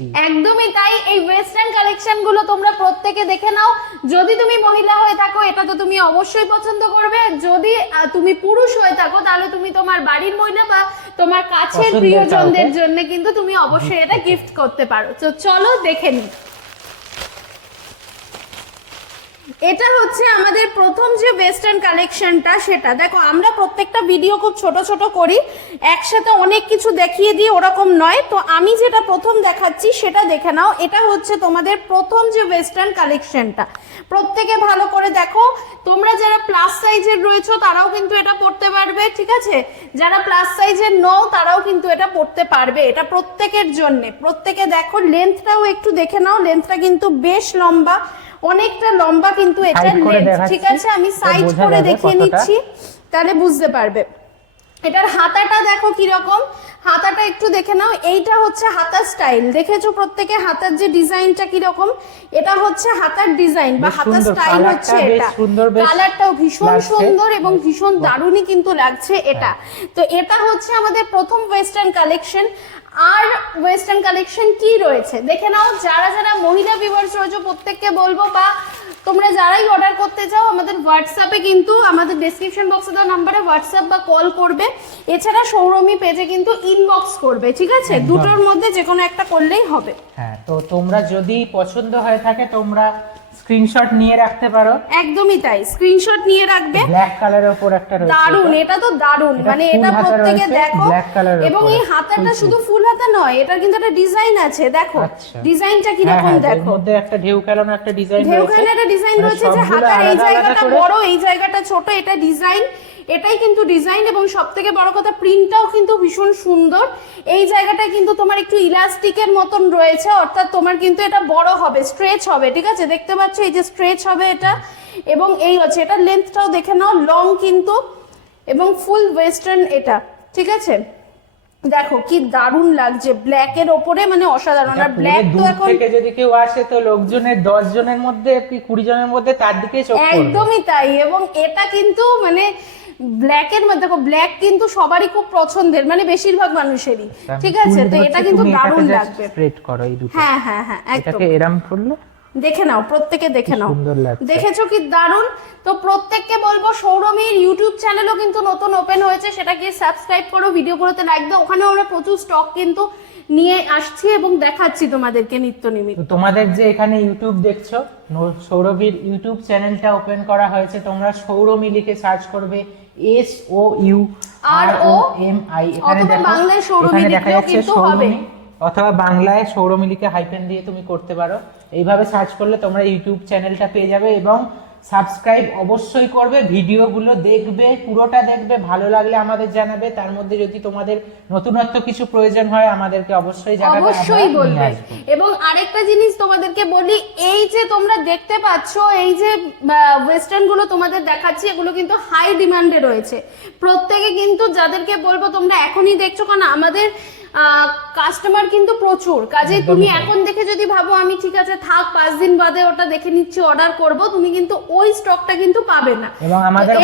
পেয়েছি। একদমই তাই। এই ওয়েস্টার্ন কালেকশন গুলো তোমরা প্রত্যেকে দেখে নাও। যদি তুমি মহিলা হয়ে থাকো এটা তো তুমি অবশ্যই পছন্দ করবে, যদি তুমি পুরুষ হয়ে থাকো তাহলে তুমি তোমার বাড়ির মহিলা বা তোমার কাছের প্রিয়জনদের জন্য কিন্তু তুমি অবশ্যই এটা গিফট করতে পারো। তো চলো দেখে নিই। এটা হচ্ছে আমাদের প্রথম যে ওয়েস্টার্ন কালেকশনটা, সেটা দেখো আমরা প্রত্যেকটা ভিডিও খুব ছোট ছোট করি, একসাথে অনেক কিছু দেখিয়ে দিই ওরকম নয়। তো আমি যেটা প্রথম দেখাচ্ছি সেটা দেখে নাও। এটা হচ্ছে তোমাদের প্রথম যে ওয়েস্টার্ন কালেকশনটা, প্রত্যেকে ভালো করে দেখো। তোমরা যারা প্লাস সাইজের রয়েছো তারাও কিন্তু এটা পড়তে পারবে, ঠিক আছে? যারা প্লাস সাইজের নও তারাও কিন্তু এটা পড়তে পারবে। এটা প্রত্যেকের জন্য। প্রত্যেকে দেখো, লেন্থটাও একটু দেখে নাও। লেন্থটা কিন্তু বেশ লম্বা, অনেকটা লম্বা কিন্তু এটা লেন্থ, ঠিক আছে? আমি সাইজ করে দেখিয়ে নিচ্ছি তাহলে বুঝতে পারবে। এটার হাতাটা দেখো কিরকম, হাতাটা একটু দেখে নাও। এইটা হচ্ছে হাতার স্টাইল, দেখেছো প্রত্যেকে হাতার যে ডিজাইনটা কিরকম? এটা হচ্ছে হাতার ডিজাইন বা হাতার স্টাইল হচ্ছে এটা। কালারটাও ভীষণ সুন্দর এবং ভীষণ দারুণই কিন্তু লাগছে এটা। তো এটা হচ্ছে আমাদের প্রথম ওয়েস্টার্ন কালেকশন। আর ওয়েস্টার্ন কালেকশন কি রয়েছে দেখে নাও। যারা যারা মহিলা ভিউয়ার্স রয়েছে প্রত্যেককে বলবো, বা তোমরা যারাই অর্ডার করতে চাও আমাদের হোয়াটসঅ্যাপে কিন্তু আমাদের ডেসক্রিপশন বক্সে দেওয়া নাম্বারে হোয়াটসঅ্যাপ বা কল করবে। এছাড়া সৌরমী পেজে কিন্তু ইনবক্স করবে, ঠিক আছে? দুটোর মধ্যে যে কোনো একটা করলেই হবে। হ্যাঁ, তো তোমরা যদি পছন্দ হয়ে থাকে তোমরা স্ক্রিনশট নিয়ে রাখতে পারো। একদমই তাই, স্ক্রিনশট নিয়ে রাখবে। ব্ল্যাক কালারের উপর একটা রয়েছে, দারুন, এটা তো দারুন, মানে এটা প্রত্যেকে দেখো। এবং এই হাতাটা শুধু ফুল হাতা নয়, এটা কিন্তু একটা ডিজাইন আছে, দেখো ডিজাইনটা কি রকম দেখো। এর মধ্যে একটা ঢেউ খেলানো একটা ডিজাইন রয়েছে, ঢেউ খেলানো একটা ডিজাইন রয়েছে যে হাতার এই জায়গাটা বড় এই জায়গাটা ছোট, এটা ডিজাইন, এটাই কিন্তু ডিজাইন। এবং সবথেকে বড় কথা প্রিন্টটাও কিন্তু ভীষণ সুন্দর। এই জায়গাটা কিন্তু তোমার একটু ইলাস্টিকের মতন রয়েছে, অর্থাৎ তোমার কিন্তু এটা বড় হবে, স্ট্রেচ হবে, ঠিক আছে? দেখতে পাচ্ছ এই যে স্ট্রেচ হবে এটা। এবং এই হচ্ছে এটা লেন্থটাও দেখে নাও, লং কিন্তু, এবং ফুল ওয়েস্টার্ন এটা, ঠিক আছে? দেখো কি দারুণ লাগছে ব্ল্যাক এর ওপরে, মানে অসাধারণ। আর ব্ল্যাক তো এখন থেকে যদি কেউ আসে তো লোকজনের 10 জনের মধ্যে কি 20 জনের মধ্যে তার দিকেই চোখ পড়বে। একদমই তাই। এবং এটা কিন্তু মানে ব্ল্যাক এর মধ্যে দেখো, ব্ল্যাক কিন্তু সবারই খুব পছন্দের, মানে বেশিরভাগ মানুষেরই, ঠিক আছে? তো এটা কিন্তু দারুণ লাগবে। স্প্রেড করো এই দুটো। হ্যাঁ হ্যাঁ হ্যাঁ, এটাকে এরম করলে দেখে নাও, প্রত্যেকে দেখে নাও, দেখেছো কি দারুণ। তো প্রত্যেককে বলবো সৌরমীর ইউটিউব চ্যানেলও কিন্তু নতুন ওপেন হয়েছে, সেটাকে সাবস্ক্রাইব করো, ভিডিওগুলোতে লাইক দাও। ওখানেও আমরা প্রচুর স্টক কিন্তু নিয়ে আসছি এবং দেখাচ্ছি তোমাদেরকে নিত্য নৈমিত্তিক। তোমাদের যে এখানে ইউটিউব দেখছো, সৌরভীর ইউটিউব চ্যানেলটা ওপেন করা হয়েছে। তোমরা সৌরমী লিখে সার্চ করবে, SOUROMI। এখানে দেখো, বাংলায় সৌরমী লিখলেও কিন্তু হবে, অথবা বাংলায় সৌরমী লিখে হাইফেন দিয়ে তুমি করতে পারো। এইভাবে সার্চ করলে তোমরা ইউটিউব চ্যানেলটা পেয়ে যাবে। এবং সাবস্ক্রাইব অবশ্যই করবে, ভিডিওগুলো দেখবে, পুরোটা দেখবে, ভালো লাগলে আমাদের জানাবে। তার মধ্যে যদি তোমাদের নতুনত্ব কিছু প্রয়োজন হয় আমাদেরকে অবশ্যই জানাবে, অবশ্যই বলবে। এবং আরেকটা জিনিস তোমাদেরকে বলি, এই যে তোমরা দেখতে পাচ্ছ এই যে ওয়েস্টার্ন গুলো তোমাদের দেখাচ্ছি, এগুলো কিন্তু হাই ডিমান্ডে রয়েছে। প্রত্যেকে কিন্তু যাদেরকে বলবো তোমরা এখনই দেখছো, কারণ আমাদের কাস্টমার কিন্তু প্রচুর। কাজে তুমি এখন দেখে যদি ভাবো আমি ঠিক আছে থাক 5 দিন বাদে ওটা দেখে নিচ্ছি অর্ডার করব, তুমি কিন্তু ওই স্টকটা কিন্তু পাবে না। এবং আমাদের